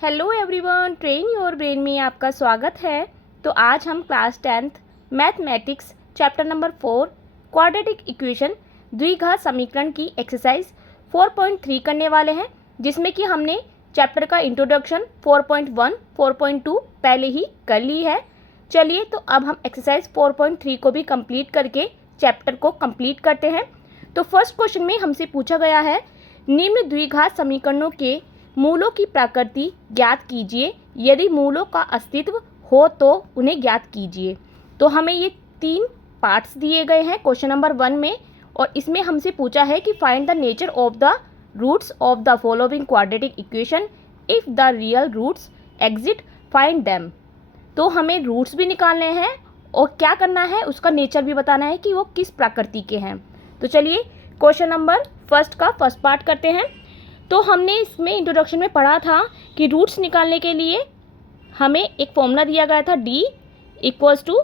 Hello everyone, train your brain में आपका स्वागत है। तो आज हम class 10th mathematics chapter number 4 quadratic equation द्विघात समीकरण की एक्सरसाइज 4.3 करने वाले हैं, जिसमें कि हमने चैप्टर का इंट्रोडक्शन 4.1, 4.2 पहले ही कर ली है। चलिए तो अब हम एक्सरसाइज 4.3 को भी कंप्लीट करके चैप्टर को कंप्लीट करते हैं। तो फर्स्ट क्वेश्चन में हमसे पूछा गया है, निम्न द्विघात समीकरणों के मूलों की प्रकृति ज्ञात कीजिए, यदि मूलों का अस्तित्व हो तो उन्हें ज्ञात कीजिए। तो हमें ये 3 पार्ट्स दिए गए हैं क्वेश्चन नंबर 1 में, और इसमें हमसे पूछा है कि find the nature of the roots of the following quadratic equation, if the real roots exist find them. तो हमें रूट्स भी निकालने हैं और क्या करना है, उसका नेचर भी बताना है कि वो किस प्रकृति के हैं। तो चलिए क्वेश्चन नंबर फर्स्ट का फर्स्ट पार्ट करते हैं। तो हमने इसमें इंट्रोडक्शन में पढ़ा था कि रूट्स निकालने के लिए हमें एक फॉर्मूला दिया गया था, d equals to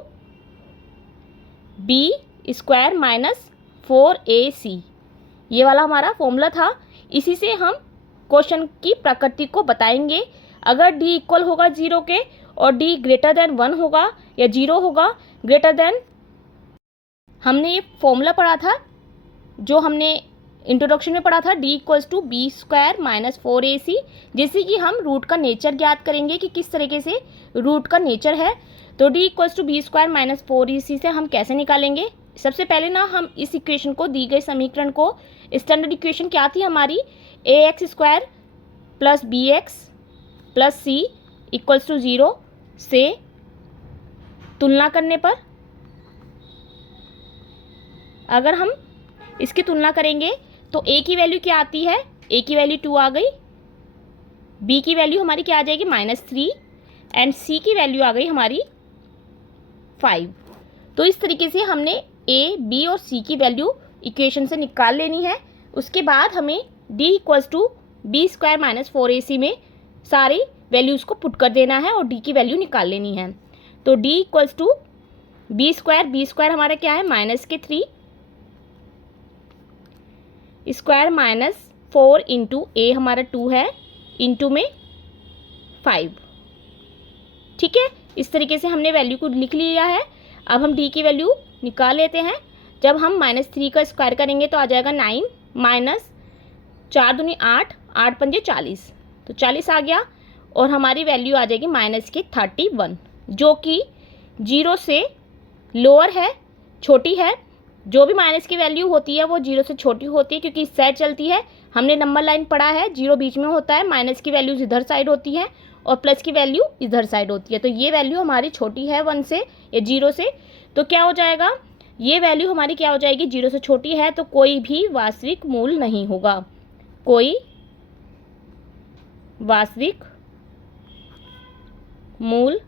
B square minus 4ac। ये वाला हमारा फॉर्मूला था। इसी से हम क्वेश्चन की प्रकृति को बताएंगे। अगर d इक्वल होगा 0 के और d ग्रेटर देन 1 होगा या 0 होगा ग्रेटर देन, हमने ये फॉर्मूला पढ़ा था जो हमने इंट्रोडक्शन में पढ़ा था, d equals to B square minus 4ac, जिससे कि हम रूट का नेचर ज्ञात करेंगे कि किस तरीके से रूट का नेचर है। तो d equals to B square minus 4ac से हम कैसे निकालेंगे। सबसे पहले ना हम इस इक्वेशन को, दी गई समीकरण को, स्टैंडर्ड इक्वेशन क्या थी हमारी, ax square plus b x plus c equals to 0 से तुलना करने पर, अगर हम इसकी तुलना करेंगे तो a की वैल्यू क्या आती है, a की वैल्यू 2 आ गई, b की वैल्यू हमारी क्या आ जाएगी -3 एंड c की वैल्यू आ गई हमारी 5। तो इस तरीके से हमने a, b और c की वैल्यू इक्वेशन से निकाल लेनी है। उसके बाद हमें d equals to B square minus 4ac में सारी वैल्यूज़ को पुट कर देना है और d की वैल्यू निकाल लेनी है। तो d equals to B square हमारा क्या है, -3 स्क्वायर माइनस 4 इंटू ए हमारा 2 है, इंटू में 5। ठीक है, इस तरीके से हमने वैल्यू को लिख लिया है। अब हम d की वैल्यू निकाल लेते हैं। जब हम -3 का स्क्वायर करेंगे तो आ जाएगा 9 माइनस 4 दूनी 8, 8 पंजे 40, तो 40 आ गया और हमारी वैल्यू आ जाएगी -31, जो कि 0 से लोअर है, छोटी है। जो भी माइनस की वैल्यू होती है वो 0 से छोटी होती है, क्योंकि इस साइड चलती है। हमने नंबर लाइन पढ़ा है, 0 बीच में होता है, माइनस की वैल्यूज इधर साइड होती है और प्लस की वैल्यू इधर साइड होती है। तो ये वैल्यू हमारी छोटी है 1 से या 0 से, तो क्या हो जाएगा, ये वैल्यू हमारी क्या हो जाएगी, 0 से छोटी है तो कोई भी वास्तविक मूल नहीं होगा, कोई वास्तविक मूल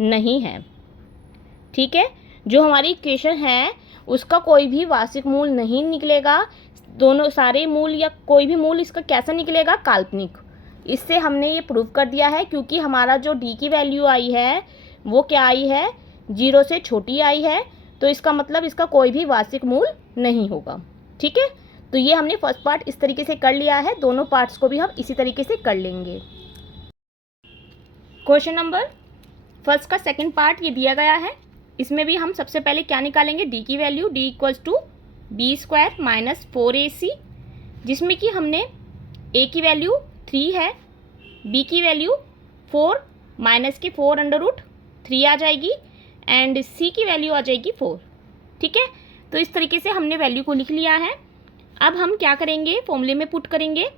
नहीं है। ठीक है, जो हमारी इक्वेशन है उसका कोई भी वास्तविक मूल नहीं निकलेगा। दोनों सारे मूल या कोई भी मूल इसका कैसा निकलेगा, काल्पनिक। इससे हमने ये प्रूव कर दिया है, क्योंकि हमारा जो d की वैल्यू आई है वो क्या आई है, 0 से छोटी आई है, तो इसका मतलब इसका कोई भी वास्तविक मूल नहीं होगा। ठीक है, तो ये हमने फर्स्ट पार्ट इस तरीके से कर लिया है, दोनों पार्ट्स को भी हम इसी तरीके से कर लेंगे। क्वेश्चन नंबर फर्स्ट का सेकेंड पार्ट ये दिया गया है। इसमें भी हम सबसे पहले क्या निकालेंगे, d की value, d equals to B square minus 4ac, जिसमें कि हमने a की वैल्यू 3 है, b की वैल्यू 4 माइनस की 4 अंडर रूट 3 आ जाएगी एंड c की वैल्यू आ जाएगी 4। ठीक है, तो इस तरीके से हमने वैल्यू को लिख लिया है। अब हम क्या करेंगे, फॉर्मूले में पुट करेंगे।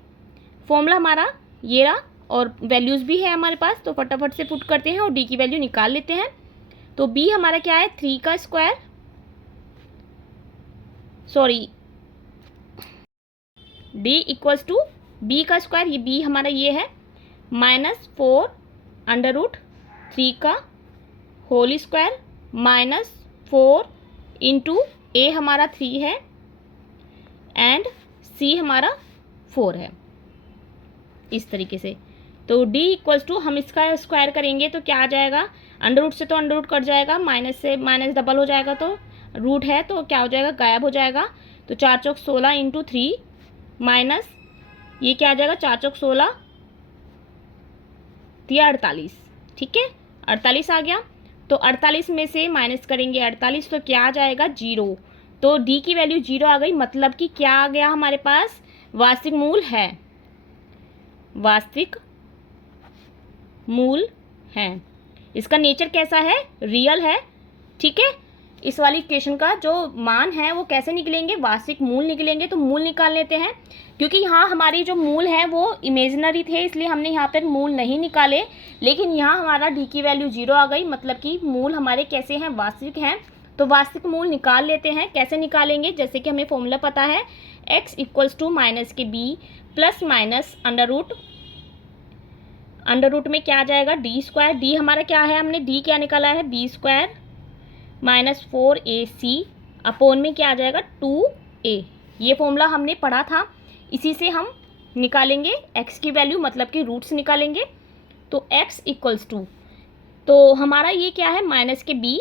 फॉर्मूला हमारा ये रहा और वैल्यूज़ भी है हमारे पास, तो फटाफट से पुट करते हैं और d की वैल्यू निकाल लेते हैं। तो b हमारा क्या है, 3 का square, sorry d equals to b का स्क्वायर, ये b हमारा ये है, -4 अंडर रूट 3 का whole square minus 4 into a हमारा 3 है एंड c हमारा 4 है, इस तरीके से। तो d इक्वल्स टू, हम इसका स्क्वायर करेंगे तो क्या आ जाएगा, अंडर रूट से तो अंडर रूट कट जाएगा, माइनस से माइनस डबल हो जाएगा, तो रूट है तो क्या हो जाएगा, गायब हो जाएगा। तो 4 चौक 16 इंटू 3 माइनस ये क्या आ जाएगा, 4 चौक 16 तो ये 48, ठीक है 48 आ गया। तो 48 में से माइनस करेंगे 48 तो क्या आ जाएगा 0। तो डी की वैल्यू 0 आ गई, मतलब कि क्या आ गया हमारे पास, वास्तविक मूल है, वास्तविक मूल है। इसका नेचर कैसा है, रियल है, ठीक है। इस वाली इक्वेशन का जो मान है वो कैसे निकलेंगे, वास्तविक मूल निकलेंगे। तो मूल निकाल लेते हैं, क्योंकि यहाँ हमारी जो मूल है वो इमेजिनरी थे, इसलिए हमने यहाँ पर मूल नहीं निकाले। लेकिन यहाँ हमारा डी की वैल्यू 0 आ गई, मतलब कि मूल हमारे कैसे हैं, वास्तविक हैं। तो वास्तविक मूल निकाल लेते हैं। कैसे निकालेंगे, जैसे कि हमें फॉर्मूला पता है, x इक्वल्स टू माइनस के b plus minus under root में क्या आ जाएगा डी स्क्वायर। डी हमारा क्या है, हमने डी क्या निकाला है, B square minus 4ac upon में क्या आ जाएगा 2a। ये फॉर्मूला हमने पढ़ा था, इसी से हम निकालेंगे x की वैल्यू, मतलब कि रूट्स निकालेंगे। तो x इक्वल्स टू, तो हमारा ये क्या है, माइनस के b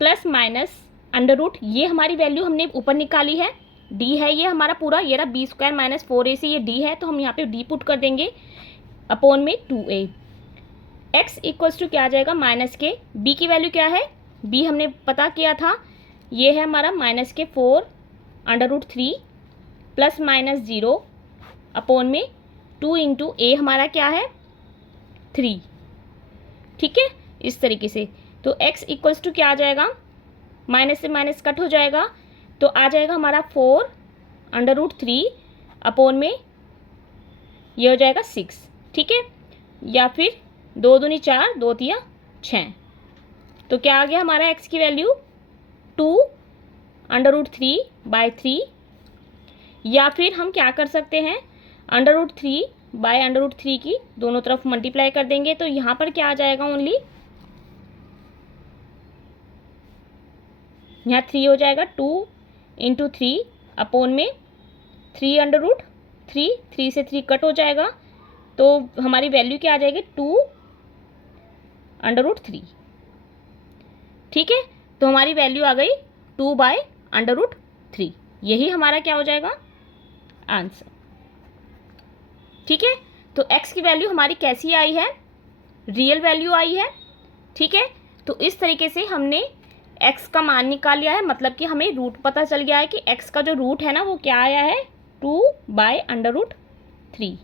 plus minus under root, ये हमारी वैल्यू हमने ऊपर निकाली है, d है ये हमारा पूरा, ये रहा बी स्क्वायर माइनस 4ac, ये d है, तो हम यहाँ पे d पुट कर देंगे अपोन में 2a। x इक्वल्स टू क्या आ जाएगा, माइनस के b की वैल्यू क्या है, b हमने पता किया था, ये है हमारा माइनस के 4 under root 3 plus minus 0 upon में 2 इंटू a हमारा क्या है 3, ठीक है इस तरीके से। तो x इक्वल्स टू क्या आ जाएगा, माइनस से माइनस कट हो जाएगा, तो आ जाएगा हमारा 4 अंडर रूट 3 अपोन में ये हो जाएगा 6, ठीक है। या फिर 2 दूनी 4, 2 तिया 6, तो क्या आ गया हमारा x की वैल्यू 2 अंडर रूट 3 बाई 3। या फिर हम क्या कर सकते हैं, under root 3 by under root 3 की दोनों तरफ मल्टीप्लाई कर देंगे, तो यहाँ पर क्या आ जाएगा, ओनली यहाँ 3 हो जाएगा, 2 इंटू 3 अपोन में 3 अंडर रूट 3, 3 से 3 कट हो जाएगा, तो हमारी वैल्यू क्या आ जाएगी 2 अंडर रूट 3, ठीक है। तो हमारी वैल्यू आ गई 2 बाय अंडर रूट 3, यही हमारा क्या हो जाएगा आंसर, ठीक है। तो x की वैल्यू हमारी कैसी आई है, रियल वैल्यू आई है, ठीक है। तो इस तरीके से हमने x का मान निकाल लिया है, मतलब कि हमें रूट पता चल गया है कि x का जो रूट है ना वो क्या आया है 2 बाय अंडर रूट 3,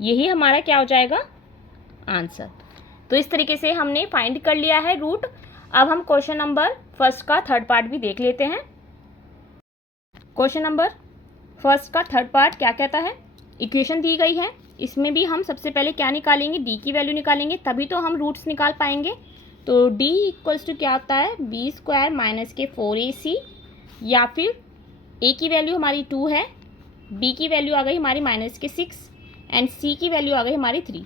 यही हमारा क्या हो जाएगा आंसर। तो इस तरीके से हमने फाइंड कर लिया है रूट। अब हम क्वेश्चन नंबर फर्स्ट का थर्ड पार्ट भी देख लेते हैं। क्वेश्चन नंबर फर्स्ट का थर्ड पार्ट क्या कहता है, इक्वेशन दी गई है, इसमें भी हम सबसे पहले क्या निकालेंगे, डी की वैल्यू निकालेंगे, तभी तो हम रूट्स निकाल पाएंगे। तो डी इक्वल्स टू क्या होता है, बी स्क्वायर माइनस के 4ac, या फिर a की वैल्यू हमारी 2 है, b की वैल्यू आ गई हमारी माइनस के 6 एंड c की वैल्यू आ गई हमारी 3।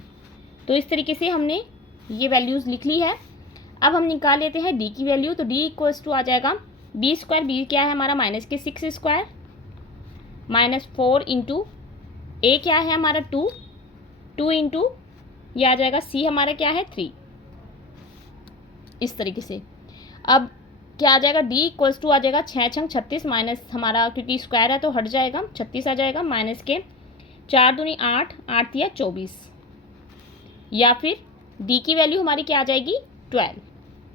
तो इस तरीके से हमने ये वैल्यूज़ लिख ली है। अब हम निकाल लेते हैं d की वैल्यू। तो d इक्वल्स टू आ जाएगा बी स्क्वायर, बी क्या है हमारा माइनस के 6 स्क्वायर माइनस 4 इंटू a क्या है हमारा 2, 2 इंटू ये आ जाएगा c हमारा क्या है 3, इस तरीके से। अब क्या आ जाएगा, d इक्वल्स टू आ जाएगा 6 छंग 36 माइनस हमारा क्योंकि स्क्वायर है तो हट जाएगा 36 आ जाएगा, माइनस के 4 दूनी 8, 8 तिया 24, या फिर d की वैल्यू हमारी क्या आ जाएगी 12,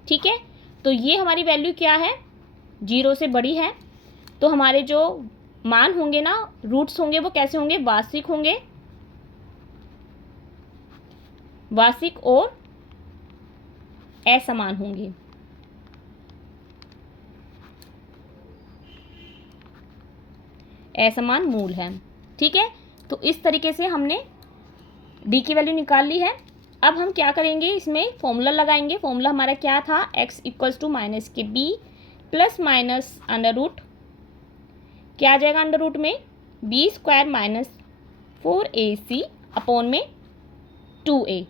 ठीक है। तो ये हमारी वैल्यू क्या है 0 से बड़ी है, तो हमारे जो मान होंगे ना, रूट्स होंगे, वो कैसे होंगे, वास्तविक होंगे, वास्तविक और असमान होंगे। असमान मूल है, ठीक है। तो इस तरीके से हमने d की वैल्यू निकाल ली है। अब हम क्या करेंगे, इसमें फॉर्मूला लगाएंगे। फॉर्मूला हमारा क्या था, x इक्वल्स टू माइनस के b plus minus under root क्या आ जाएगा, अंडर रूट में b square minus 4ac upon में 2a,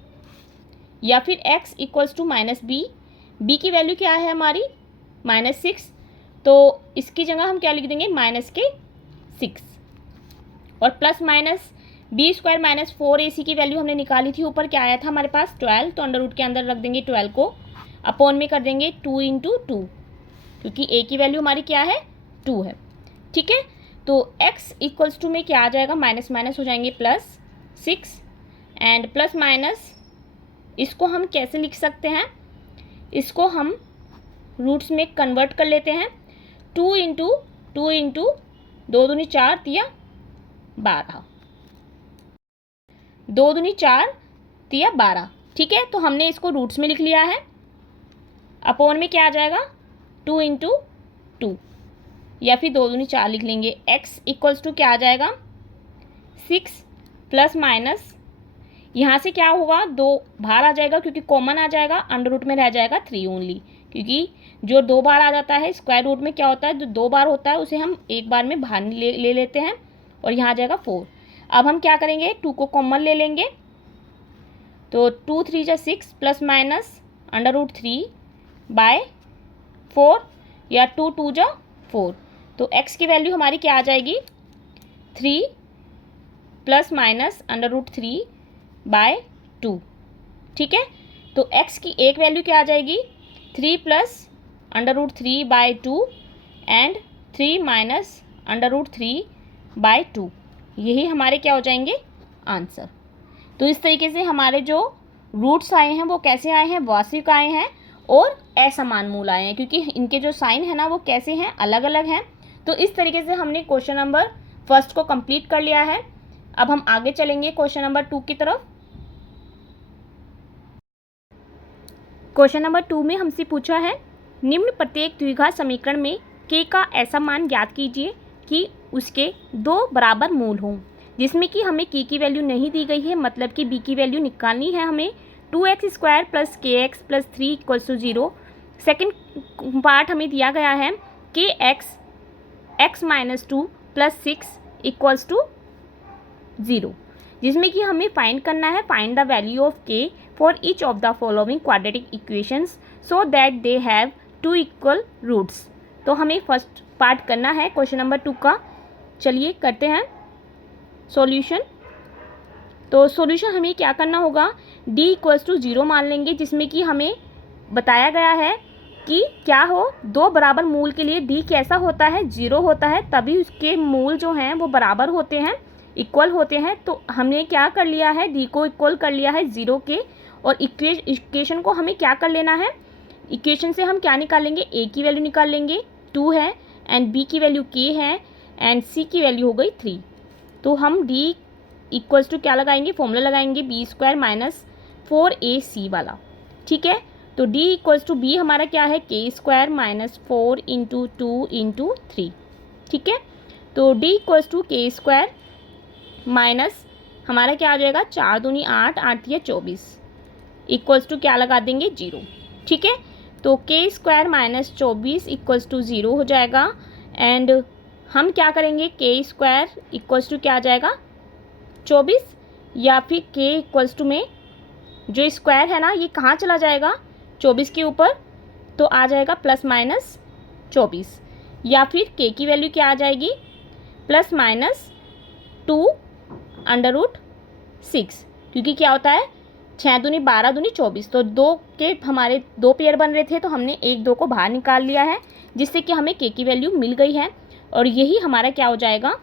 या फिर x equals to minus b की वैल्यू क्या है हमारी -6, तो इसकी जगह हम क्या लिख देंगे -6 और plus minus B square minus 4ac की वैल्यू हमने निकाली थी, ऊपर क्या आया था हमारे पास 12, तो अंडर रूट के अंदर रख देंगे 12 को, अपोन में कर देंगे 2 इंटू 2, क्योंकि a की वैल्यू हमारी क्या है 2 है, ठीक है। तो x इक्वल्स टू में क्या आ जाएगा, माइनस माइनस हो जाएंगे +6 एंड प्लस माइनस इसको हम कैसे लिख सकते हैं, इसको हम रूट्स में कन्वर्ट कर लेते हैं। 2 इंटू 2 दूनी 4 तिया 12, 2 दूनी 4 तिया 12। ठीक है, तो हमने इसको रूट्स में लिख लिया है। अपोन में क्या आ जाएगा 2 इंटू 2 या फिर 2 दूनी 4 लिख लेंगे। x इक्वल्स टू क्या आ जाएगा 6 प्लस माइनस यहाँ से क्या होगा 2 बाहर आ जाएगा क्योंकि कॉमन आ जाएगा, अंडर रूट में रह जाएगा 3 ओनली, क्योंकि जो 2 बार आ जाता है स्क्वायर रूट में क्या होता है जो 2 बार होता है उसे हम एक बार में बाहर ले लेते हैं और यहाँ आ जाएगा 4। अब हम क्या करेंगे 2 को कॉमन ले लेंगे, तो 2 3 जा 6 plus minus under root 3 by 4 या 2 2 जा 4। तो x की वैल्यू हमारी क्या आ जाएगी 3 plus minus under root 3 by 2। ठीक है, तो x की एक वैल्यू क्या आ जाएगी 3 plus under root 3 by 2 and 3 minus under root 3 by 2। यही हमारे क्या हो जाएंगे आंसर। तो इस तरीके से हमारे जो रूट्स आए हैं वो कैसे आए हैं, वास्तविक आए हैं और असमान मूल आए हैं, क्योंकि इनके जो साइन है ना वो कैसे हैं अलग अलग हैं। तो इस तरीके से हमने क्वेश्चन नंबर फर्स्ट को कंप्लीट कर लिया है। अब हम आगे चलेंगे क्वेश्चन नंबर 2 की तरफ। क्वेश्चन नंबर 2 में हमसे पूछा है निम्न प्रत्येक द्विघात समीकरण में k का ऐसा मान ज्ञात कीजिए कि उसके 2 बराबर मूल हों, जिसमें कि हमें k की वैल्यू नहीं दी गई है, मतलब कि b की वैल्यू निकालनी है हमें। 2x square plus kx plus 3 equals to 0। Second part हमें दिया गया है kx x minus 2 plus 6 equals to 0, जिसमें कि हमें फाइंड करना है find the value of k for each of the following quadratic equations so that they have 2 equal roots. तो हमें फर्स्ट पार्ट करना है क्वेश्चन नंबर 2 का। चलिए करते हैं सॉल्यूशन। तो सॉल्यूशन हमें क्या करना होगा d इक्वल्स टू 0 मान लेंगे, जिसमें कि हमें बताया गया है कि क्या हो 2 बराबर मूल के लिए d कैसा होता है 0 होता है, तभी उसके मूल जो हैं वो बराबर होते हैं, इक्वल होते हैं। तो हमने क्या कर लिया है d को इक्वल कर लिया है 0 के, और इक्वेशन को हमें क्या कर लेना है, इक्वेशन से हम क्या निकालेंगे a की वैल्यू निकाल लेंगे 2 है, एंड b की वैल्यू k है, एंड c की वैल्यू हो गई 3। तो हम d इक्वल्स टू क्या लगाएंगे फॉर्मूला लगाएंगे b स्क्वायर माइनस 4ac वाला। ठीक है, तो d इक्वल्स टू b हमारा क्या है k square minus 4 into 2 into 3। ठीक है, तो d equals to k square minus हमारा क्या आ जाएगा 4 दूनी 8 8 या 24 इक्वल्स टू क्या लगा देंगे 0। ठीक है, तो k square minus 24 equals to 0 हो जाएगा, एंड हम क्या करेंगे k स्क्वायर इक्वल्स टू क्या आ जाएगा 24, या फिर k इक्वल्स टू में जो स्क्वायर है ना ये कहाँ चला जाएगा 24 के ऊपर, तो आ जाएगा प्लस माइनस 24, या फिर k की वैल्यू क्या आ जाएगी प्लस माइनस 2 अंडर रूट 6, क्योंकि क्या होता है 6 दूनी 12 दूनी 24, तो 2 के हमारे 2 पेयर बन रहे थे, तो हमने 1 2 को बाहर निकाल लिया है, जिससे कि हमें k की वैल्यू मिल गई है, और यही हमारा क्या हो जाएगा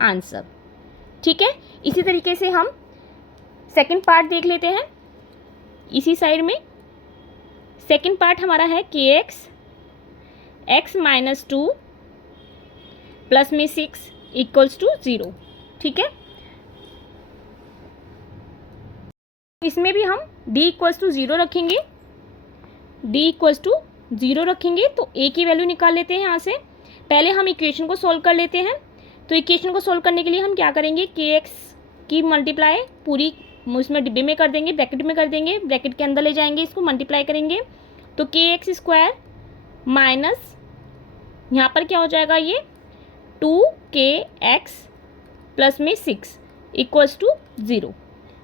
आंसर। ठीक है, इसी तरीके से हम सेकंड पार्ट देख लेते हैं। इसी साइड में सेकंड पार्ट हमारा है kx x माइनस 2 प्लस में 6 इक्वल्स टू 0। ठीक है, इसमें भी हम d इक्वल्स टू 0 रखेंगे, d इक्वल्स टू 0 रखेंगे, तो a की वैल्यू निकाल लेते हैं यहाँ से। पहले हम इक्वेशन को सोल्व कर लेते हैं। तो इक्वेशन को सोल्व करने के लिए हम क्या करेंगे kx की मल्टीप्लाई पूरी उसमें डिब्बे में कर देंगे, ब्रैकेट में कर देंगे, ब्रैकेट के अंदर ले जाएंगे, इसको मल्टीप्लाई करेंगे, तो kx स्क्वायर माइनस यहाँ पर क्या हो जाएगा ये 2kx प्लस में 6 इक्वल्स टू 0।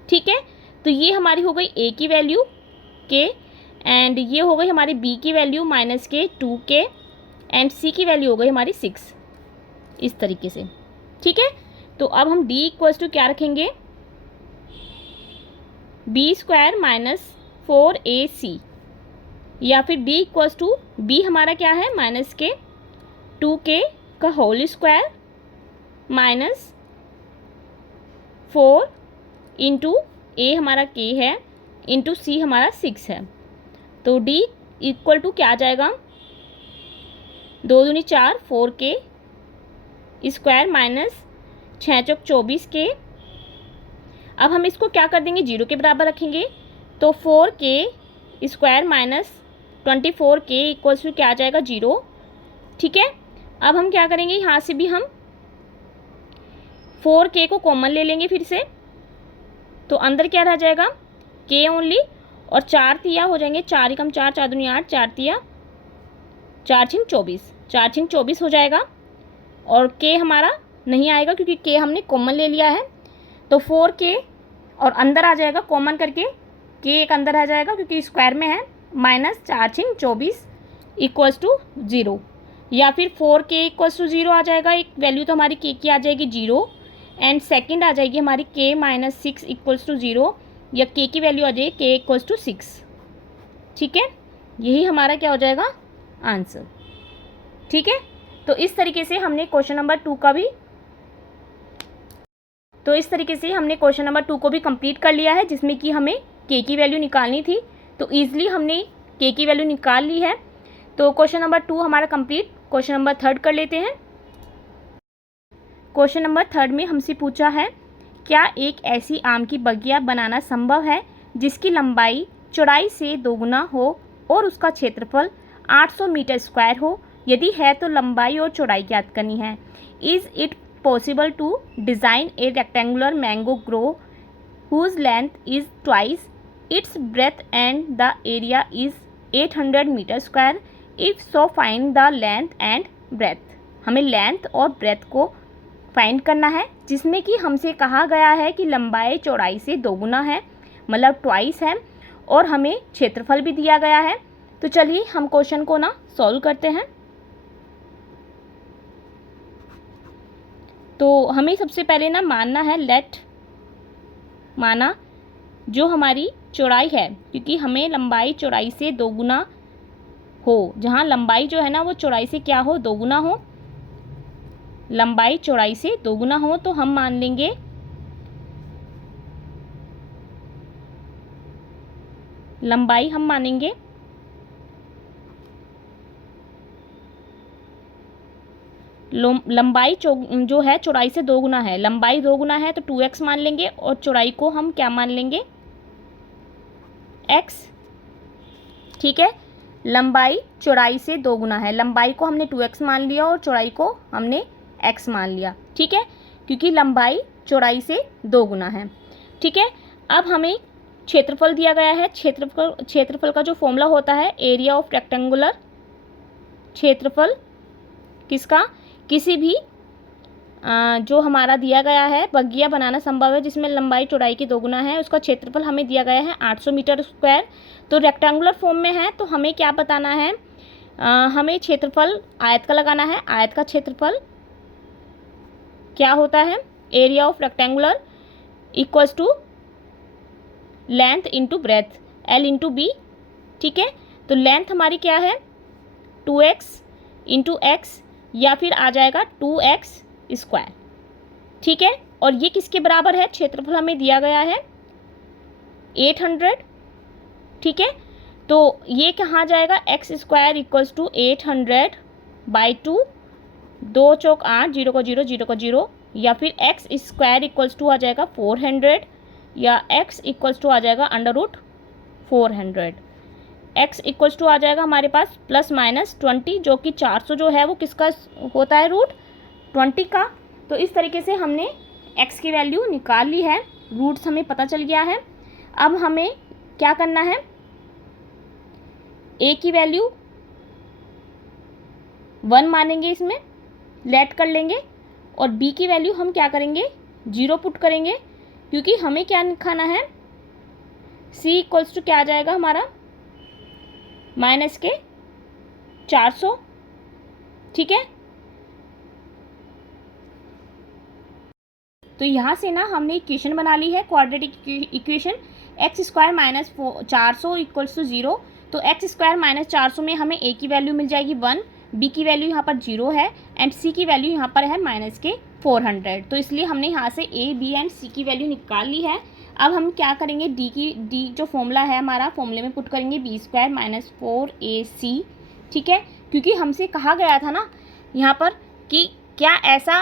ठीक है, तो ये हमारी हो गई a की वैल्यू k, एंड ये हो गई हमारी b की value minus k 2k, and c की वैल्यू हो गई हमारी 6, इस तरीके से। ठीक है, तो अब हम d इक्वल्स टू क्या रखेंगे b स्क्वायर माइनस 4ac, या फिर d इक्वल्स टू b हमारा क्या है माइनस k 2k का whole square minus 4 into a हमारा k है इंटू सी हमारा 6 है। तो डी इक्वल टू क्या आ जाएगा, 2 दूनी 4, 4k स्क्वायर माइनस 6 चौक 24k। अब हम इसको क्या कर देंगे, 0 के बराबर रखेंगे। तो 4k square minus 24k equals to क्या आ जाएगा, 0। ठीक है, अब हम क्या करेंगे, यहाँ से भी हम 4k को कॉमन ले लेंगे फिर से। तो अंदर क्या रह जाएगा, k ओनली, और 4 तिया हो जाएंगे, 4 एकम 4, 4 दूनी 8, 4 तिया 4 छिंग 24, 4 छिंग 24 हो जाएगा। और k हमारा नहीं आएगा क्योंकि k हमने कॉमन ले लिया है। तो 4k और अंदर आ जाएगा कॉमन करके, k एक अंदर आ जाएगा क्योंकि स्क्वायर में है, माइनस 4 छिंग 24 इक्वल्स टू 0, या फिर 4k इक्वल्स टू 0 आ जाएगा। एक वैल्यू तो हमारी k की आ जाएगी 0, एंड सेकंड आ जाएगी हमारी k माइनस 6 इक्वल्स टू 0, या k की वैल्यू आ जाएगी k इक्वल्स टू 6। ठीक है, यही हमारा क्या हो जाएगा, आंसर। ठीक है, तो इस तरीके से हमने क्वेश्चन नंबर 2 का भी को भी कंप्लीट कर लिया है, जिसमें कि हमें k की वैल्यू निकालनी थी। तो ईजिली हमने k की वैल्यू निकाल ली है। तो क्वेश्चन नंबर 2 हमारा कंप्लीट। क्वेश्चन नंबर 3 कर लेते हैं। क्वेश्चन नंबर 3 में हमसे पूछा है, क्या एक ऐसी आम की बगिया बनाना संभव है जिसकी लंबाई चौड़ाई से दोगुना हो और उसका क्षेत्रफल 800 मीटर स्क्वायर हो? यदि है तो लंबाई और चौड़ाई ज्ञात करनी है। Is it possible to design a rectangular mango grove whose length is twice its breadth and the area is 800 metre square? If so find the length and breadth. हमें लेंथ और ब्रेथ को फाइंड करना है, जिसमें कि हमसे कहा गया है कि लंबाई चौड़ाई से दोगुना है, मतलब ट्वाइस है, और हमें क्षेत्रफल भी दिया गया है। तो चलिए हम क्वेश्चन को ना सॉल्व करते हैं। तो हमें सबसे पहले ना मानना है, माना जो हमारी चौड़ाई है, क्योंकि हमें लंबाई चौड़ाई से दोगुना हो, जहाँ लंबाई जो है ना वो चौड़ाई से क्या हो, दोगुना हो, लंबाई चौड़ाई से दोगुना हो, तो हम मान लेंगे लंबाई, हम मानेंगे लंबाई जो है चौड़ाई से दोगुना है, लंबाई दोगुना है तो 2x मान लेंगे, और चौड़ाई को हम क्या मान लेंगे, x। ठीक है, लंबाई चौड़ाई से दोगुना है, लंबाई को हमने 2x मान लिया और चौड़ाई को हमने x मान लिया। ठीक है, क्योंकि लंबाई चौड़ाई से दोगुना है। ठीक है, अब हमें क्षेत्रफल दिया गया है। क्षेत्रफल का जो फॉर्मूला होता है, एरिया ऑफ रेक्टेंगुलर, क्षेत्रफल किसका, किसी भी जो हमारा दिया गया है बगिया बनाना संभव है जिसमें लंबाई चौड़ाई की दोगुना है, उसका क्षेत्रफल हमें दिया गया है 800 मीटर स्क्वायर। तो रेक्टेंगुलर फॉर्म में है, तो हमें क्या बताना है, हमें क्षेत्रफल आयत का लगाना है। आयत का क्षेत्रफल क्या होता है, area of rectangular equals to length into breadth, L into B. ठीक है, तो लेंथ हमारी क्या है, 2x इंटू एक्स, या फिर आ जाएगा 2x स्क्वायर। ठीक है, और ये किसके बराबर है, क्षेत्रफल हमें दिया गया है 800। ठीक है, तो ये कहाँ जाएगा, x square equals to 800 by 2, 2 चौक 8, 0 को 0, 0 को 0, या फिर x स्क्वायर इक्वल्स टू आ जाएगा 400, या x इक्वल्स टू आ जाएगा under root 400। x equals to आ जाएगा हमारे पास प्लस माइनस 20, जो कि 400 जो है वो किसका होता है, रूट 20 का। तो इस तरीके से हमने x की वैल्यू निकाल ली है, रूट्स हमें पता चल गया है। अब हमें क्या करना है, a की वैल्यू 1 मानेंगे, इसमें लेट कर लेंगे, और b की वैल्यू हम क्या करेंगे, 0 पुट करेंगे, क्योंकि हमें क्या निकालना है, c इक्वल्स टू क्या आ जाएगा हमारा, माइनस के 400। ठीक है, तो यहाँ से ना हमने इक्वेशन बना ली है, quadratic equation, X square minus 400 equals to 0। तो एक्स स्क्वायर माइनस 400 में हमें a की वैल्यू मिल जाएगी 1, b की वैल्यू यहाँ पर 0 है, एंड c की वैल्यू यहाँ पर है माइनस के 400। तो इसलिए हमने यहाँ से a, b एंड c की वैल्यू निकाल ली है। अब हम क्या करेंगे, डी जो फॉर्मूला है हमारा, फॉर्मूले में पुट करेंगे b² माइनस 4ac, ठीक है। क्योंकि हमसे कहा गया था ना यहाँ पर कि क्या ऐसा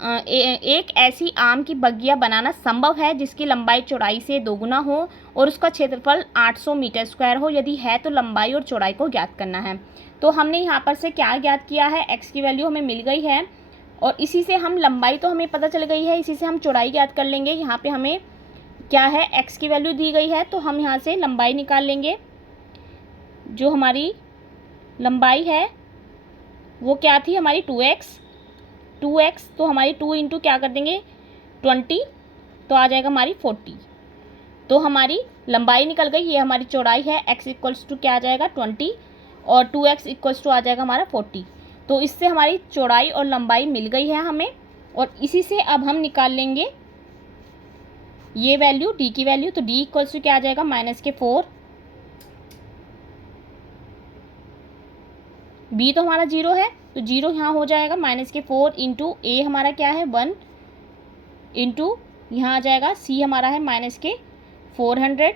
एक ऐसी आम की बगिया बनाना संभव है जिसकी लंबाई चौड़ाई से दोगुना हो और उसका क्षेत्रफल 800 मीटर स्क्वायर हो। यदि है तो लंबाई और चौड़ाई को ज्ञात करना है। तो हमने यहाँ पर से क्या ज्ञात किया है, x की वैल्यू हमें मिल गई है और इसी से हम लंबाई तो हमें पता चल गई है, इसी से हम चौड़ाई ज्ञात कर लेंगे। यहाँ पे हमें क्या है, x की वैल्यू दी गई है, तो हम यहाँ से लंबाई निकाल लेंगे। जो हमारी लंबाई है वो क्या थी हमारी 2x, तो हमारी 2 इंटू क्या कर देंगे 20, तो आ जाएगा हमारी 40। तो हमारी लंबाई निकल गई, ये हमारी चौड़ाई है। x इक्वल्स टू क्या आ जाएगा 20 और 2x इक्वल्स टू आ जाएगा हमारा 40। तो इससे हमारी चौड़ाई और लंबाई मिल गई है हमें, और इसी से अब हम निकाल लेंगे ये वैल्यू, d की वैल्यू। तो d इक्वल्स टू क्या आ जाएगा -4, b तो हमारा 0 है तो 0 यहाँ हो जाएगा -4 इंटू a हमारा क्या है 1 इंटू यहाँ आ जाएगा c हमारा है -400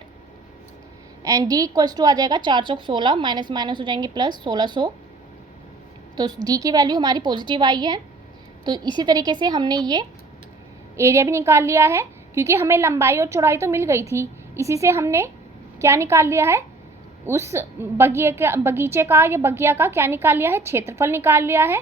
एंड d इक्वल्स टू आ जाएगा 4 चौक 16, माइनस माइनस हो जाएंगे प्लस 1600। तो d की वैल्यू हमारी पॉजिटिव आई है। तो इसी तरीके से हमने ये एरिया भी निकाल लिया है, क्योंकि हमें लंबाई और चौड़ाई तो मिल गई थी। इसी से हमने क्या निकाल लिया है, उस बगीचे का या बगिया का क्या निकाल लिया है, क्षेत्रफल निकाल लिया है।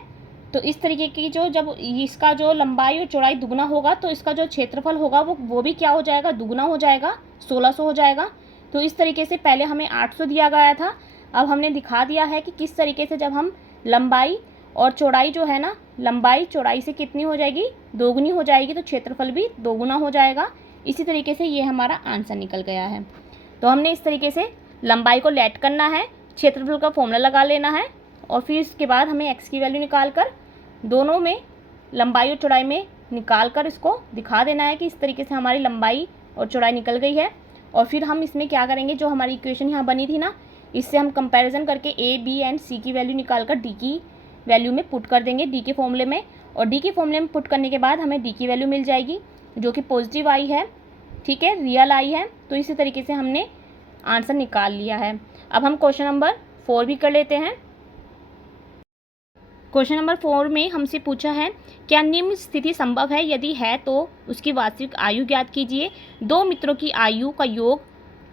तो इस तरीके की जब इसका जो लंबाई और चौड़ाई दुगना होगा तो इसका जो क्षेत्रफल होगा वो भी क्या हो जाएगा, दुगना हो जाएगा, 1600 हो जाएगा। तो इस तरीके से पहले हमें 800 दिया गया था, अब हमने दिखा दिया है कि किस तरीके से जब हम लंबाई और चौड़ाई जो है ना, लंबाई चौड़ाई से कितनी हो जाएगी, दोगुनी हो जाएगी, तो क्षेत्रफल भी दोगुना हो जाएगा। इसी तरीके से ये हमारा आंसर निकल गया है। तो हमने इस तरीके से लंबाई को लेट करना है, क्षेत्रफल का फॉर्मूला लगा लेना है और फिर इसके बाद हमें x की वैल्यू निकाल कर दोनों में लंबाई और चौड़ाई में निकाल कर इसको दिखा देना है कि इस तरीके से हमारी लंबाई और चौड़ाई निकल गई है। और फिर हम इसमें क्या करेंगे, जो हमारी इक्वेशन यहाँ बनी थी ना, इससे हम कंपैरिजन करके a, b एंड c की वैल्यू निकाल कर d की वैल्यू में पुट कर देंगे, d के फॉर्मूले में। और d के फॉर्मूले में पुट करने के बाद हमें d की वैल्यू मिल जाएगी जो कि पॉजिटिव आई है, ठीक है, रियल आई है। तो इसी तरीके से हमने आंसर निकाल लिया है। अब हम क्वेश्चन नंबर 4 भी कर लेते हैं। क्वेश्चन नंबर 4 में हमसे पूछा है, क्या निम्न स्थिति संभव है, यदि है तो उसकी वास्तविक आयु ज्ञात कीजिए। दो मित्रों की आयु का योग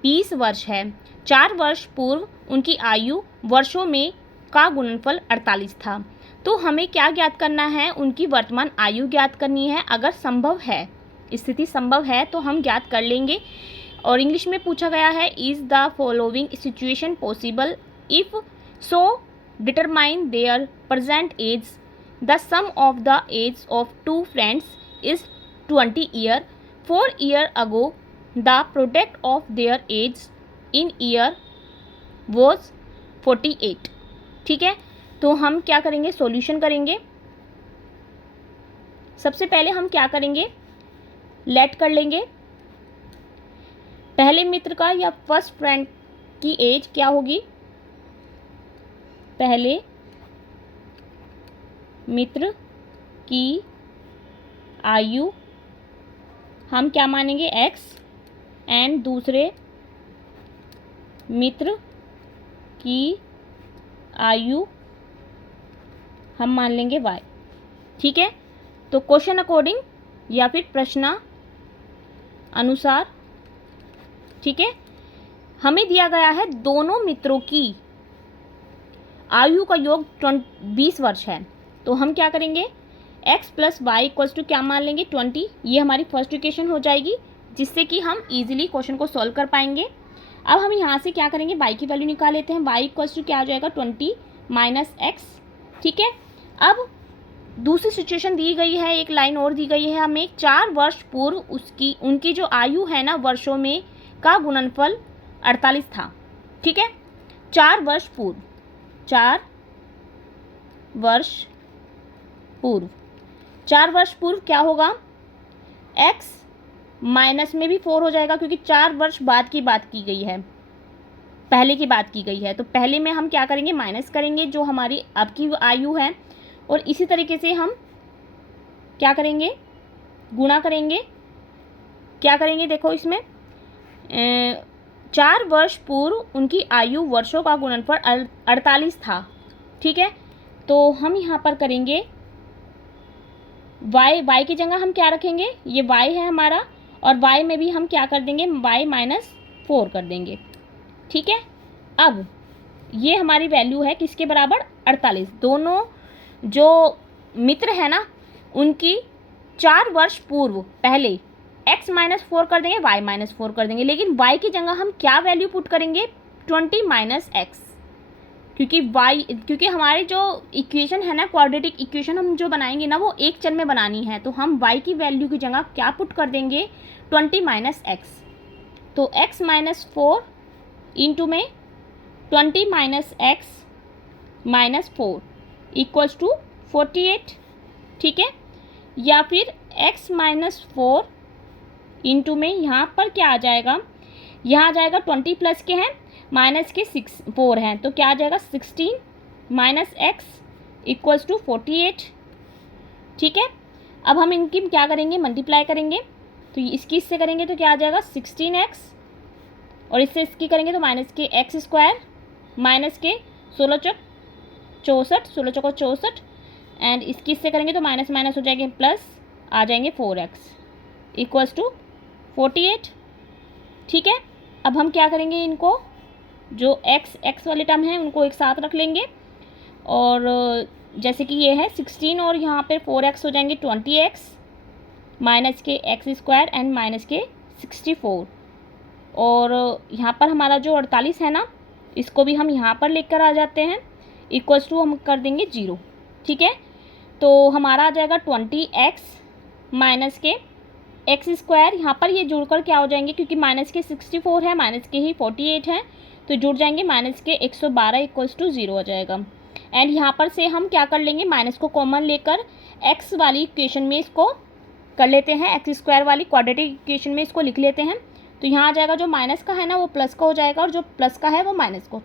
20 वर्ष है। 4 वर्ष पूर्व उनकी आयु वर्षों में का गुणनफल 48 था। तो हमें क्या ज्ञात करना है, उनकी वर्तमान आयु ज्ञात करनी है। अगर संभव है, स्थिति संभव है तो हम ज्ञात कर लेंगे। और इंग्लिश में पूछा गया है, is the following situation possible, if so determine there present age. The sum of the age of two friends is 20 year. 4 year ago the product of their age in year was 48. ठीक है, तो हम क्या करेंगे, solution करेंगे। सबसे पहले हम क्या करेंगे, लेट कर लेंगे। पहले मित्र का या फर्स्ट फ्रेंड की एज क्या होगी, पहले मित्र की आयु हम क्या मानेंगे x एंड दूसरे मित्र की आयु हम मान लेंगे y, ठीक है। तो क्वेश्चन अकॉर्डिंग या फिर प्रश्न अनुसार, ठीक है, हमें दिया गया है दोनों मित्रों की आयु का योग 20 वर्ष है। तो हम क्या करेंगे, x plus Y equals to क्या मान लेंगे 20। ये हमारी फर्स्ट इक्वेशन हो जाएगी, जिससे कि हम इजीली क्वेश्चन को सॉल्व कर पाएंगे। अब हम यहाँ से क्या करेंगे, y की वैल्यू निकाल लेते हैं। y इक्वल्स टू क्या हो जाएगा 20 माइनस x, ठीक है। अब दूसरी सिचुएशन दी गई है, एक लाइन और दी गई है हमें, 4 वर्ष पूर्व उनकी जो आयु है ना वर्षों में का गुणनफल 48 था, ठीक है। 4 वर्ष पूर्व, 4 वर्ष पूर्व, 4 वर्ष पूर्व क्या होगा, x माइनस में भी 4 हो जाएगा, क्योंकि 4 वर्ष बाद की बात की गई है, पहले की बात की गई है। तो पहले में हम क्या करेंगे, माइनस करेंगे जो हमारी अब की आयु है, और इसी तरीके से हम क्या करेंगे, गुणा करेंगे क्या करेंगे, देखो इसमें 4 वर्ष पूर्व उनकी आयु वर्षों का गुणनफल 48 था। ठीक है, तो हम यहाँ पर करेंगे y की जगह हम क्या रखेंगे, ये y है हमारा, और y में भी हम क्या कर देंगे, y-4 कर देंगे। ठीक है, अब ये हमारी वैल्यू है किसके बराबर, 48। दोनों जो मित्र है ना उनकी 4 वर्ष पूर्व पहले x-4 कर देंगे, y-4 कर देंगे, लेकिन y की जगह हम क्या वैल्यू पुट करेंगे, 20 - x, क्योंकि हमारी जो इक्वेशन है ना, क्वाड्रेटिक इक्वेशन हम जो बनाएंगे ना वो एक चर में बनानी है, तो हम y की वैल्यू की जगह क्या पुट कर देंगे, 20 - x। तो x-4 इंटू में 20 - x - 4 इक्वल्स टू 48। ठीक है, या फिर x-4 इंटू में यहाँ पर क्या आ जाएगा, यहाँ आ जाएगा 20 प्लस के हैं माइनस के 4 हैं, तो क्या आ जाएगा 16 - x इक्वल्स टू 48। ठीक है, अब हम इनकी क्या करेंगे, मल्टीप्लाई करेंगे, तो इसकी इससे करेंगे तो क्या आ जाएगा 16x, और इससे इसकी करेंगे तो माइनस के x² माइनस के 16 64 16 64, एंड इसकी इससे करेंगे तो माइनस माइनस हो जाएंगे प्लस, आ जाएंगे 4x इक्वल्स टू 48। ठीक है, अब हम क्या करेंगे, इनको जो x वाले टर्म हैं उनको एक साथ रख लेंगे, और जैसे कि ये है 16 और यहाँ पर 4x हो जाएंगे 20x माइनस के x² एंड माइनस के 64, और यहाँ पर हमारा जो 48 है ना इसको भी हम यहाँ पर लेकर आ जाते हैं, इक्वल्स टू हम कर देंगे 0। ठीक है, तो हमारा आ जाएगा 20x माइनस के x², यहाँ पर ये जुड़कर क्या हो जाएंगे, क्योंकि माइनस के 64 है माइनस के ही 48 है, तो जुड़ जाएंगे माइनस के 112 इक्वल्स टू 0 हो जाएगा। एंड यहाँ पर से हम क्या कर लेंगे, माइनस को कॉमन लेकर x वाली इक्वेशन में इसको कर लेते हैं, x² वाली क्वाड्रेटिक इक्वेशन में इसको लिख लेते हैं, तो यहाँ आ जाएगा जो माइनस का है ना वो प्लस का हो जाएगा, और जो प्लस का है वो माइनस को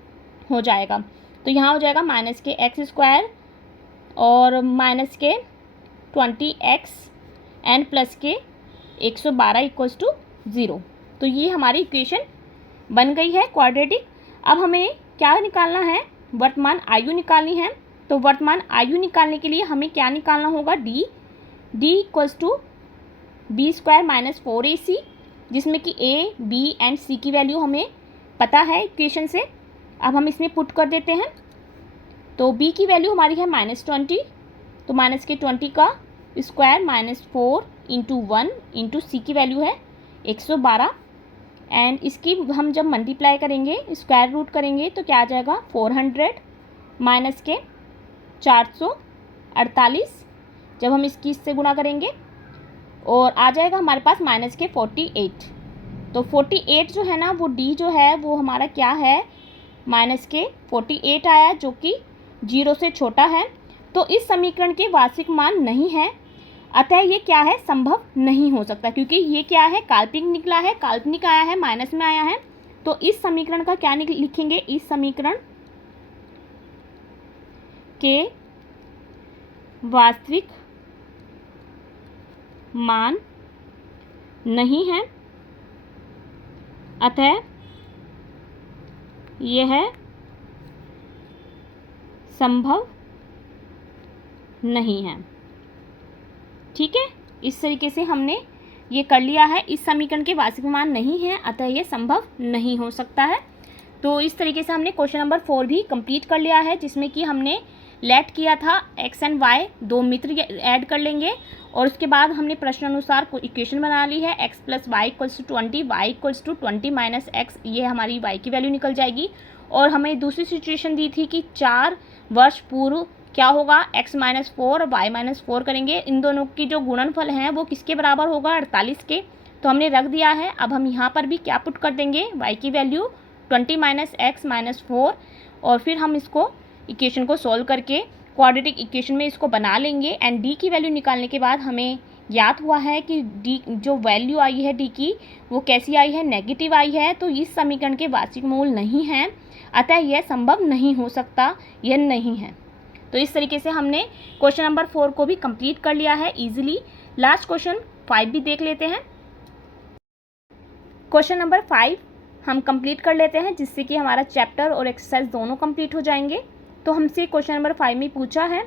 हो जाएगा, तो यहाँ हो जाएगा माइनस के x² और माइनस के 20x एंड प्लस के 112 इक्वल्स टू 0। तो ये हमारी इक्वेशन बन गई है क्वाड्रेटिक। अब हमें क्या निकालना है, वर्तमान आयु निकालनी है, तो वर्तमान आयु निकालने के लिए हमें क्या निकालना होगा, d equals to b² minus 4ac, जिसमें कि a, b एंड c की वैल्यू हमें पता है इक्वेशन से। अब हम इसमें पुट कर देते हैं, तो b की वैल्यू हमारी है -20, तो माइनस के 20 का स्क्वायर -4 इंटू 1 इंटू सी की वैल्यू है 112, एंड इसकी हम जब मल्टीप्लाई करेंगे स्क्वायर रूट करेंगे तो क्या आ जाएगा 400 माइनस के 448, जब हम इसकी इससे गुणा करेंगे और आ जाएगा हमारे पास माइनस के 48। तो 48 जो है ना वो d जो है वो हमारा क्या है, माइनस के 48 आया, जो कि 0 से छोटा है, तो इस समीकरण के वार्षिक मान नहीं है, अतः ये क्या है, संभव नहीं हो सकता, क्योंकि ये क्या है, काल्पनिक निकला है, काल्पनिक आया है, माइनस में आया है, तो इस समीकरण का क्या लिखेंगे, इस समीकरण के वास्तविक मान नहीं है, अतः यह संभव नहीं है। ठीक है, इस तरीके से हमने ये कर लिया है, इस समीकरण के वार्षिक मान नहीं है, अतः यह संभव नहीं हो सकता है। तो इस तरीके से हमने क्वेश्चन नंबर 4 भी कंप्लीट कर लिया है, जिसमें कि हमने लेट किया था x एंड y, दो मित्र ऐड कर लेंगे, और उसके बाद हमने प्रश्न अनुसार इक्वेशन बना ली है, x plus Y equals to 20, y equals to 20 minus x, ये हमारी y की वैल्यू निकल जाएगी। और हमें दूसरी सिचुएशन दी थी कि 4 वर्ष पूर्व क्या होगा, x-4 और y-4 करेंगे, इन दोनों की जो गुणनफल हैं वो किसके बराबर होगा, 48 के, तो हमने रख दिया है। अब हम यहाँ पर भी क्या पुट कर देंगे, y की वैल्यू 20 माइनस x-4, और फिर हम इसको इक्वेशन को सॉल्व करके क्वाड्रेटिक इक्वेशन में इसको बना लेंगे। एंड d की वैल्यू निकालने के बाद हमें याद हुआ है कि d जो वैल्यू आई है d की वो कैसी आई है, नेगेटिव आई है, तो इस समीकरण के वार्षिक मूल नहीं है, अतः यह संभव नहीं हो सकता, यह नहीं है। तो इस तरीके से हमने क्वेश्चन नंबर 4 को भी कंप्लीट कर लिया है इजीली। लास्ट क्वेश्चन 5 भी देख लेते हैं। क्वेश्चन नंबर 5 हम कंप्लीट कर लेते हैं, जिससे कि हमारा चैप्टर और एक्सरसाइज दोनों कंप्लीट हो जाएंगे। तो हमसे क्वेश्चन नंबर 5 में पूछा है,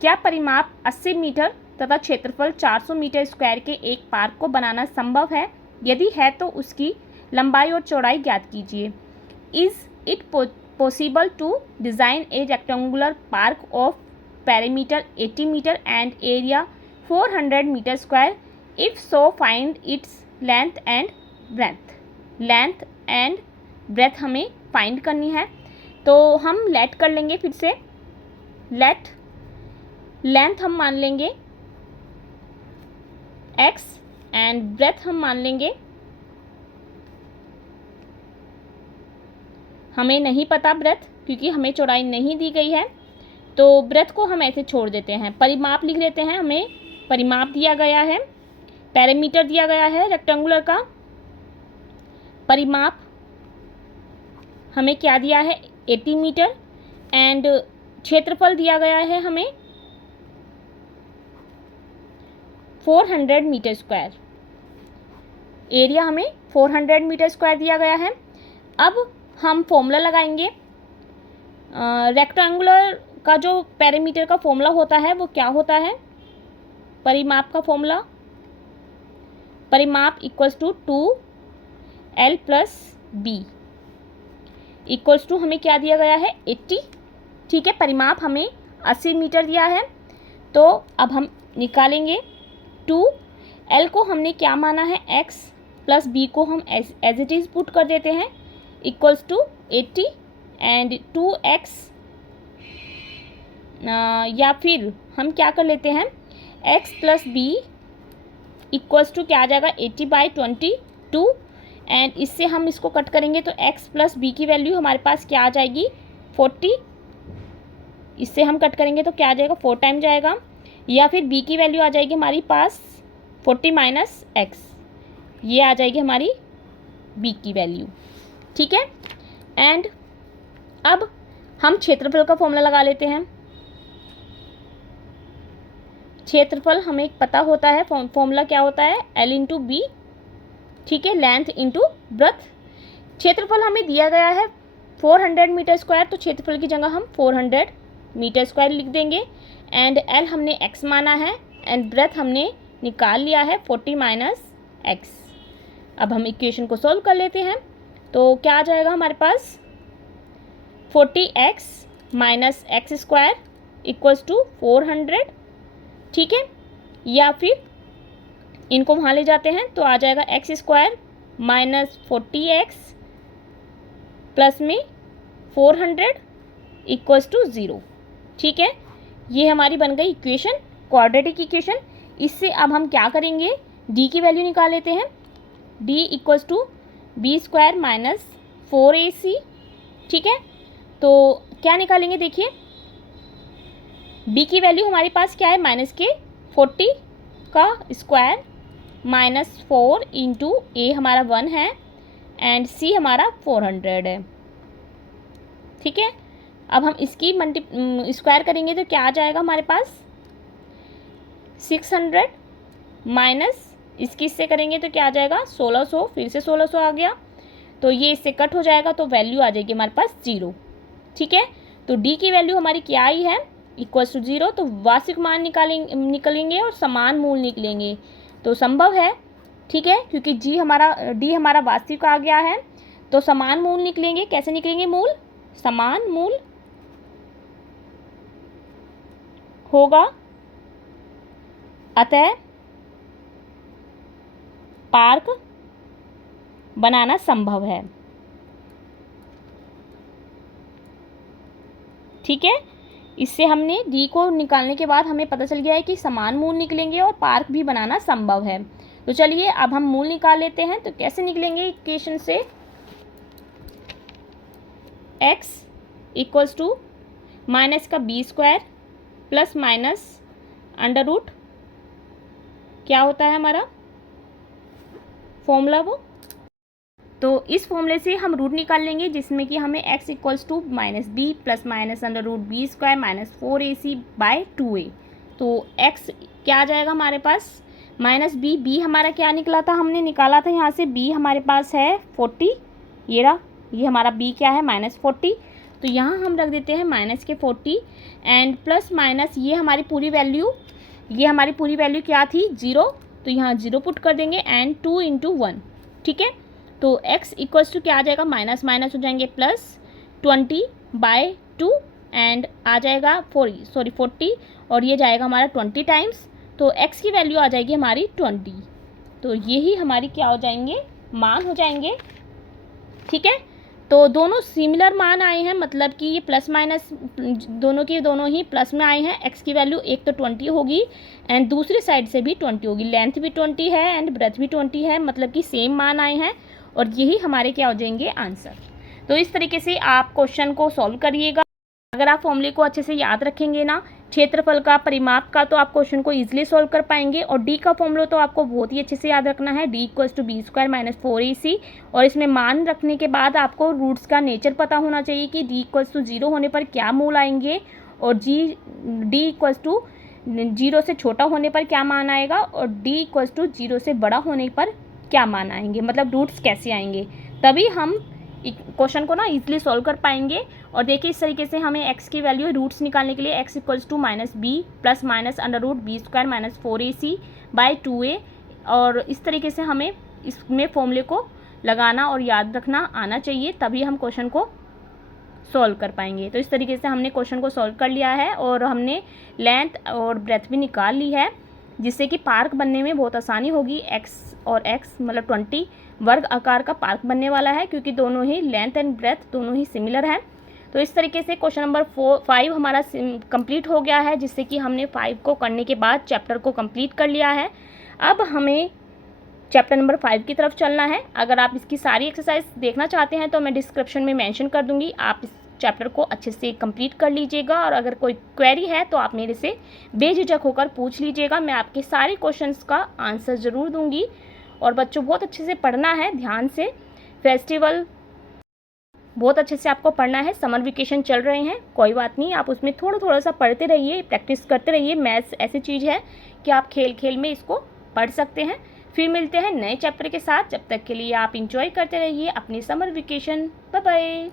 क्या परिमाप 80 मीटर तथा क्षेत्रफल 400 मीटर स्क्वायर के एक पार्क को बनाना संभव है? यदि है तो उसकी लंबाई और चौड़ाई ज्ञात कीजिए। Is it possible to design a rectangular park of perimeter 80 metre and area 400 metre square? If so find its length and breadth. Length and breadth हमें फाइंड करनी है, तो हम लेट कर लेंगे फिर से। लेट लेंथ हम मान लेंगे x एंड ब्रेथ हम मान लेंगे, हमें नहीं पता ब्रेथ क्योंकि हमें चौड़ाई नहीं दी गई है, तो ब्रेथ को हम ऐसे छोड़ देते हैं। परिमाप लिख लेते हैं, हमें परिमाप दिया गया है, पेरीमीटर दिया गया है रेक्टेंगुलर का। परिमाप हमें क्या दिया है 80 मीटर एंड क्षेत्रफल दिया गया है हमें 400 मीटर स्क्वायर। एरिया हमें 400 मीटर स्क्वायर दिया गया है। अब हम फॉर्मूला लगाएंगे। रेक्टेंगुलर का जो पेरीमीटर का फॉर्मूला होता है वो क्या होता है? परिमाप का फॉर्मूला, परिमाप equals to 2L plus B equals to हमें क्या दिया गया है 80। ठीक है, परिमाप हमें 80 मीटर दिया है, तो अब हम निकालेंगे 2L को हमने क्या माना है x प्लस B को हम एज इट इज़ पुट कर देते हैं इक्वल्स टू 80 एंड 2x या फिर हम क्या कर लेते हैं x plus B equals to क्या आ जाएगा 80/22 एंड इससे हम इसको कट करेंगे तो x प्लस B की वैल्यू हमारे पास क्या आ जाएगी 40। इससे हम कट करेंगे तो क्या आ जाएगा 4 टाइम जाएगा, या फिर B की वैल्यू आ जाएगी हमारी पास 40 माइनस x, ये आ जाएगी हमारी B की वैल्यू। ठीक है, एंड अब हम क्षेत्रफल का फॉर्मूला लगा लेते हैं। क्षेत्रफल हमें पता होता है, फॉर्मूला क्या होता है L इंटू B। ठीक है, लेंथ इंटू ब्रेथ। क्षेत्रफल हमें दिया गया है 400 मीटर स्क्वायर, तो क्षेत्रफल की जगह हम 400 मीटर स्क्वायर लिख देंगे एंड L हमने x माना है एंड ब्रेथ हमने निकाल लिया है 40 माइनस x। अब हम इक्वेशन को सॉल्व कर लेते हैं, तो क्या आ जाएगा हमारे पास 40x minus X square equals to 400। ठीक है, या फिर इनको वहाँ ले जाते हैं तो आ जाएगा x square minus 40x plus में 400 इक्वल्स टू 0। ठीक है, ये हमारी बन गई इक्वेशन, क्वाड्रेटिक इक्वेशन। इससे अब हम क्या करेंगे, d की वैल्यू निकाल लेते हैं। d equals to B square minus 4ac। ठीक है, तो क्या निकालेंगे, देखिए b की वैल्यू हमारे पास क्या है माइनस के 40 का स्क्वायर माइनस 4 इंटू ए हमारा 1 है एंड c हमारा 400 है। ठीक है, अब हम इसकी स्क्वायर करेंगे तो क्या आ जाएगा हमारे पास 600 माइनस इसकी इससे करेंगे तो क्या आ जाएगा 1600, फिर से 1600 आ गया, तो ये इससे कट हो जाएगा तो वैल्यू आ जाएगी हमारे पास 0। ठीक है, तो d की वैल्यू हमारी क्या आई है इक्वल्स टू 0, तो वास्तविक मान निकलेंगे और समान मूल निकलेंगे, तो संभव है। ठीक है, क्योंकि d हमारा वास्तविक आ गया है, तो समान मूल निकलेंगे। कैसे निकलेंगे मूल? समान मूल होगा, अतः पार्क बनाना संभव है। ठीक है, इससे हमने d को निकालने के बाद हमें पता चल गया है कि समान मूल निकलेंगे और पार्क भी बनाना संभव है। तो चलिए अब हम मूल निकाल लेते हैं। तो कैसे निकलेंगे इक्वेशन से, x इक्वल्स टू माइनस का b square plus minus under root क्या होता है हमारा फॉर्मूला वो, तो इस फॉर्मूले से हम रूट निकाल लेंगे, जिसमें कि हमें x equals to minus B plus minus under root B square minus 4ac by 2a। तो x क्या आ जाएगा हमारे पास माइनस बी, बी हमारा क्या निकला था, हमने निकाला था यहाँ से बी हमारे पास है 40, ये रहा, ये हमारा बी क्या है -40, तो यहाँ हम रख देते हैं माइनस के 40 एंड प्लस माइनस ये हमारी पूरी वैल्यू, ये हमारी पूरी वैल्यू क्या थी 0, तो यहाँ 0 पुट कर देंगे एंड 2 × 1, ठीक है। तो x इक्वल्स टू क्या आ जाएगा, माइनस माइनस हो जाएंगे प्लस 20/2 एंड आ जाएगा 40 और ये जाएगा हमारा 20 टाइम्स, तो x की वैल्यू आ जाएगी हमारी 20। तो यही हमारी क्या हो जाएंगे, मान हो जाएंगे, ठीक है। तो दोनों सिमिलर मान आए हैं, मतलब कि ये प्लस माइनस दोनों के दोनों ही प्लस में आए हैं। x की वैल्यू एक तो 20 होगी एंड दूसरी साइड से भी 20 होगी, लेंथ भी 20 है एंड ब्रेथ भी 20 है, मतलब कि सेम मान आए हैं और यही हमारे क्या हो जाएंगे आंसर। तो इस तरीके से आप क्वेश्चन को सॉल्व करिएगा। अगर आप फॉर्मूले को अच्छे से याद रखेंगे ना, क्षेत्रफल का, परिमाप का, तो आप क्वेश्चन को इजीली सॉल्व कर पाएंगे। और डी का फॉर्मूला तो आपको बहुत ही अच्छे से याद रखना है, d = b² - 4ac, और इसमें मान रखने के बाद आपको रूट्स का नेचर पता होना चाहिए कि d = 0 होने पर क्या मूल आएंगे और d = 0 से छोटा होने पर क्या मान आएगा और d = 0 से बड़ा होने पर क्या मान आएंगे, मतलब रूट्स कैसे आएंगे, तभी हम क्वेश्चन को ना इजीली सॉल्व कर पाएंगे। और देखिए इस तरीके से हमें x की वैल्यू रूट्स निकालने के लिए x = -b + -√b² - 4ac/2a, और इस तरीके से हमें इसमें फॉर्मूले को लगाना और याद रखना आना चाहिए, तभी हम क्वेश्चन को सॉल्व कर पाएंगे। तो इस तरीके से हमने क्वेश्चन को सॉल्व कर लिया है और हमने लेंथ और ब्रेथ भी निकाल ली है, जिससे कि पार्क बनने में बहुत आसानी होगी। x और x मतलब 20 वर्ग आकार का पार्क बनने वाला है, क्योंकि दोनों ही लेंथ एंड ब्रेथ दोनों ही सिमिलर हैं। तो इस तरीके से क्वेश्चन नंबर 5 हमारा कंप्लीट हो गया है, जिससे कि हमने 5 को करने के बाद चैप्टर को कंप्लीट कर लिया है। अब हमें चैप्टर नंबर 5 की तरफ चलना है। अगर आप इसकी सारी एक्सरसाइज देखना चाहते हैं तो मैं डिस्क्रिप्शन में मेंशन कर दूंगी, आप इस चैप्टर को अच्छे से कंप्लीट कर लीजिएगा। और अगर कोई क्वेरी है तो आप मेरे से बेझिझक होकर पूछ लीजिएगा, मैं आपके सारे क्वेश्चंस का आंसर ज़रूर दूंगी। और बच्चों बहुत अच्छे से पढ़ना है, ध्यान से, फेस्टिवल बहुत अच्छे से आपको पढ़ना है। समर वेकेशन चल रहे हैं, कोई बात नहीं, आप उसमें थोड़ा सा पढ़ते रहिए, प्रैक्टिस करते रहिए। मैथ्स ऐसी चीज़ है कि आप खेल खेल में इसको पढ़ सकते हैं। फिर मिलते हैं नए चैप्टर के साथ, जब तक के लिए आप इंजॉय करते रहिए अपनी समर वेकेशन। Bye bye.